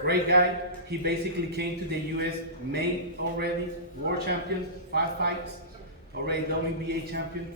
Great guy. He basically came to the U.S. made already world champion, 5 fights, already WBA champion.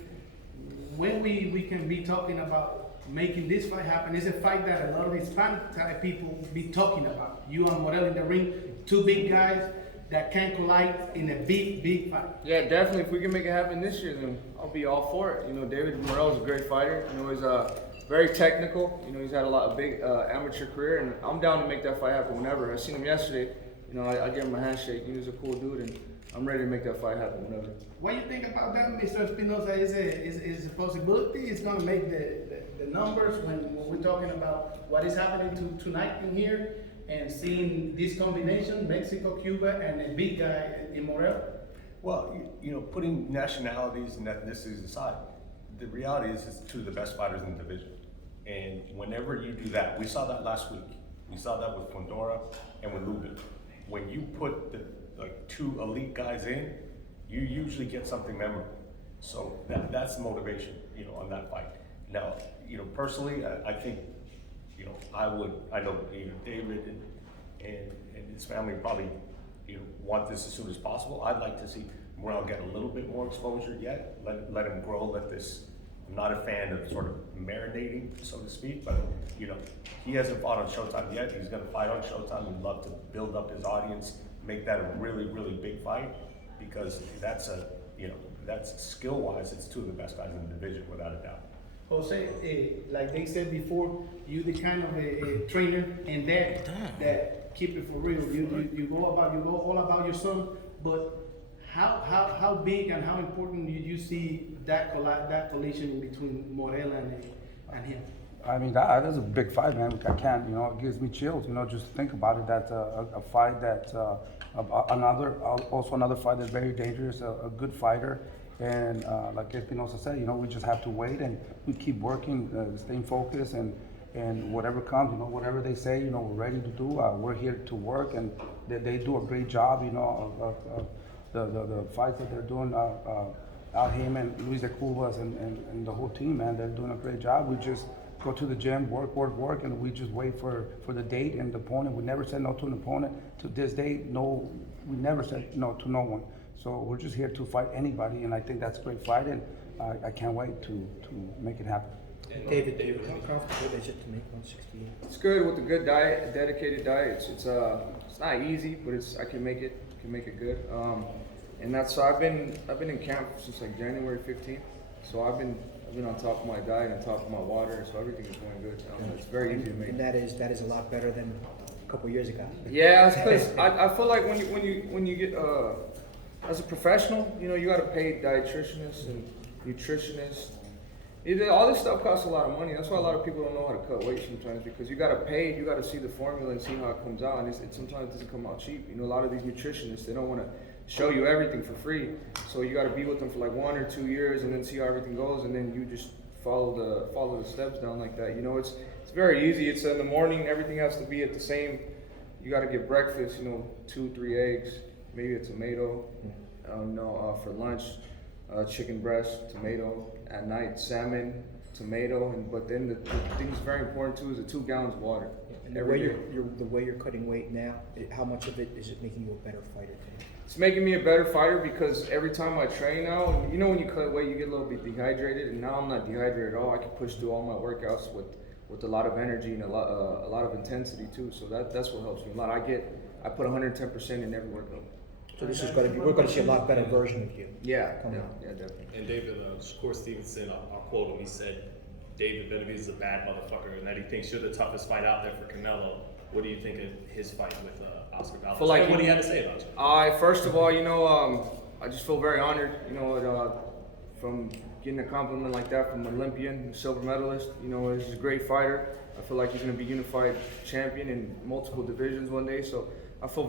When we can be talking about making this fight happen, it's a fight that a lot of Hispanic type people be talking about. You and Morell in the ring, 2 big guys that can collide in a big fight. Yeah, definitely. If we can make it happen this year, then I'll be all for it. You know, David Morell is a great fighter. You know, he's very technical. You know, he's had a lot of big amateur career, and I'm down to make that fight happen whenever. I seen him yesterday. You know, I gave him a handshake. He was a cool dude, and I'm ready to make that fight happen whenever. What do you think about that, Mr. Espinosa? Is a possibility? It's going to make the numbers when we're talking about what is happening tonight in here and seeing this combination, Mexico, Cuba, and a big guy in Morell? Well, you know, putting nationalities and ethnicities aside, the reality is it's 2 of the best fighters in the division. And whenever you do that, we saw that last week. We saw that with Fundora and with Lubin. When you put the 2 elite guys in, you usually get something memorable. So that's the motivation, you know, on that fight. Now, you know, personally, I think, you know, I know, you know, David and his family probably, you know, want this as soon as possible. I'd like to see Morell get a little bit more exposure yet. Let him grow. I'm not a fan of sort of marinating, so to speak, but you know, he hasn't fought on Showtime yet. He's going to fight on Showtime. We'd love to build up his audience, make that a really big fight, because that's skill-wise, it's 2 of the best guys in the division, without a doubt. Jose, like they said before, you the kind of a trainer and dad that keep it for real. You go all about your son, but how big and how important do you see that collision in between Morell and him? I mean, that is a big fight, man. I can't, you know, it gives me chills, you know, just think about it. That's a fight that, also another fight that's very dangerous, a good fighter. And like Espinosa said, you know, we just have to wait and we keep working, staying focused, and whatever comes, you know, whatever they say, you know, we're ready to do. We're here to work, and they do a great job, you know, of the fights that they're doing. Al Heyman, Luis de Cubas, and the whole team, man, they're doing a great job. We just go to the gym, work, and we just wait for the date and the opponent. We never said no to an opponent. To this day, no, we never said no to no one. So we're just here to fight anybody, and I think that's a great fight, and I can't wait to make it happen. David, how comfortable is it to make 168? It's good with a good diet, a dedicated diet. It's not easy, but I can make it good. And that's so I've been in camp since like January 15th. So I've been on top of my diet and top of my water, so everything is going good. It's very easy to make. And that is a lot better than a couple years ago. Yeah, because I feel like when you get as a professional, you know, you got to pay dietitianists and nutritionists. All this stuff costs a lot of money. That's why a lot of people don't know how to cut weight sometimes, because you got to pay, you got to see the formula and see how it comes out, and it sometimes doesn't come out cheap. You know, a lot of these nutritionists, they don't want to show you everything for free, so you got to be with them for like 1 or 2 years and then see how everything goes, and then you just follow the steps down like that. You know, it's very easy. It's in the morning, everything has to be at the same. You got to get breakfast, you know, 2-3 eggs, maybe a tomato, for lunch, chicken breast, tomato. At night, salmon, tomato, but then the thing that's very important too is the 2 gallons of water. And the way you're cutting weight now, how much of it is it making you a better fighter? It's making me a better fighter because every time I train now, you know, when you cut weight, you get a little bit dehydrated, and now I'm not dehydrated at all. I can push through all my workouts with a lot of energy and a lot of intensity too. So that's what helps me a lot. I put 110% in every workout. So this is we're going to see a lot better version of you. Yeah, definitely. And David, Shakur Stevenson, I'll quote him. He said, "David Benavidez is a bad motherfucker, and that he thinks you're the toughest fight out there for Canelo." What do you think of his fight with Oscar Valdez? What do you have to say about you? First of all, you know, I just feel very honored, you know, from getting a compliment like that from an Olympian, a silver medalist. You know, he's a great fighter. I feel like he's going to be unified champion in multiple divisions one day. So I feel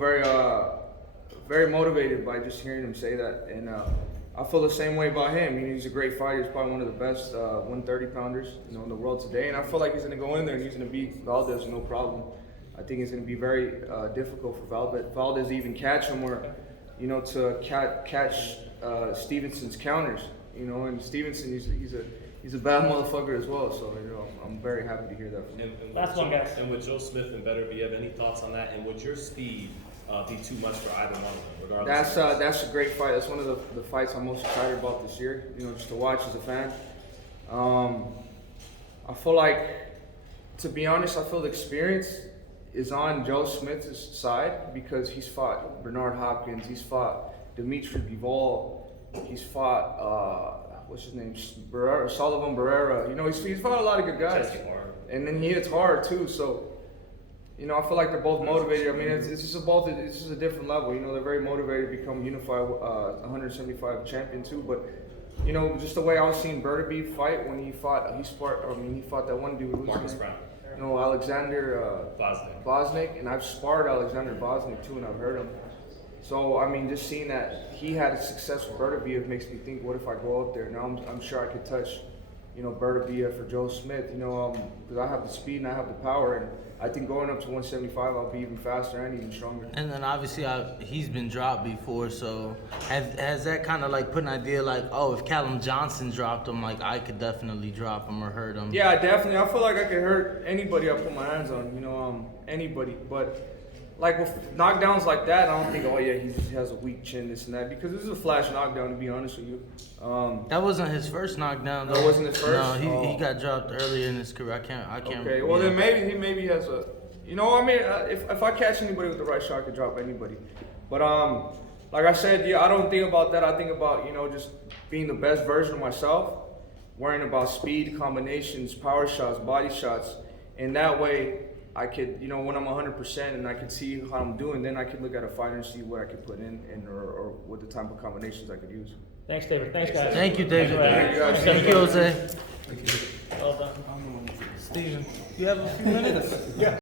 very motivated by just hearing him say that, and I feel the same way about him. I mean, he's a great fighter. He's probably one of the best 130-pounders, you know, in the world today. And I feel like he's going to go in there and he's going to beat Valdez no problem. I think it's going to be very difficult for Valdez to even catch him, or, you know, to catch Stevenson's counters. You know, and Stevenson, he's a bad motherfucker as well. So you know, I'm very happy to hear that from him. And Last one, guys. And with Joe Smith and Better, do you have any thoughts on that? And would your speed be too much for either one of them, regardless? That's a great fight. That's one of the fights I'm most excited about this year. You know, just to watch as a fan. I feel like, to be honest, I feel the experience is on Joe Smith's side because he's fought Bernard Hopkins, he's fought Demetrius Bivol, he's fought what's his name, Sullivan Barrera. You know, he's fought a lot of good guys, and then he hits hard too. So, you know, I feel like they're both motivated. I mean, it's just a different level. You know, they're very motivated to become unified 175 champion too. But you know, just the way I was seeing Berteby fight when he fought that one dude, Marcus Brown. You know, Alexander Bosnick, and I've sparred Alexander Bosnick too, and I've heard him. So I mean, just seeing that he had a success with Berteby makes me think, what if I go up there? Now I'm sure I could touch, you know, Berteby for Joe Smith. You know, because I have the speed and I have the power, and I think going up to 175, I'll be even faster and even stronger. And then obviously he's been dropped before, so has that kind of like put an idea like, oh, if Callum Johnson dropped him, like I could definitely drop him or hurt him? Yeah, definitely. I feel like I could hurt anybody I put my hands on, you know, anybody. But like with knockdowns like that, I don't think, oh yeah, he has a weak chin, this and that, because this is a flash knockdown, to be honest with you. That wasn't his first knockdown, though. That wasn't his first? No, he got dropped earlier in his career. I can't. Okay, well then maybe he has a, you know, I mean, if I catch anybody with the right shot, I could drop anybody. But like I said, yeah, I don't think about that. I think about, you know, just being the best version of myself, worrying about speed, combinations, power shots, body shots, and that way I could, you know, when I'm 100% and I can see how I'm doing, then I could look at a fighter and see what I could put in or what the type of combinations I could use. Thanks, David. Thanks, guys. Thank you, David. Thank you, guys. Thank you, Jose. Well done. Steven, you have a few minutes?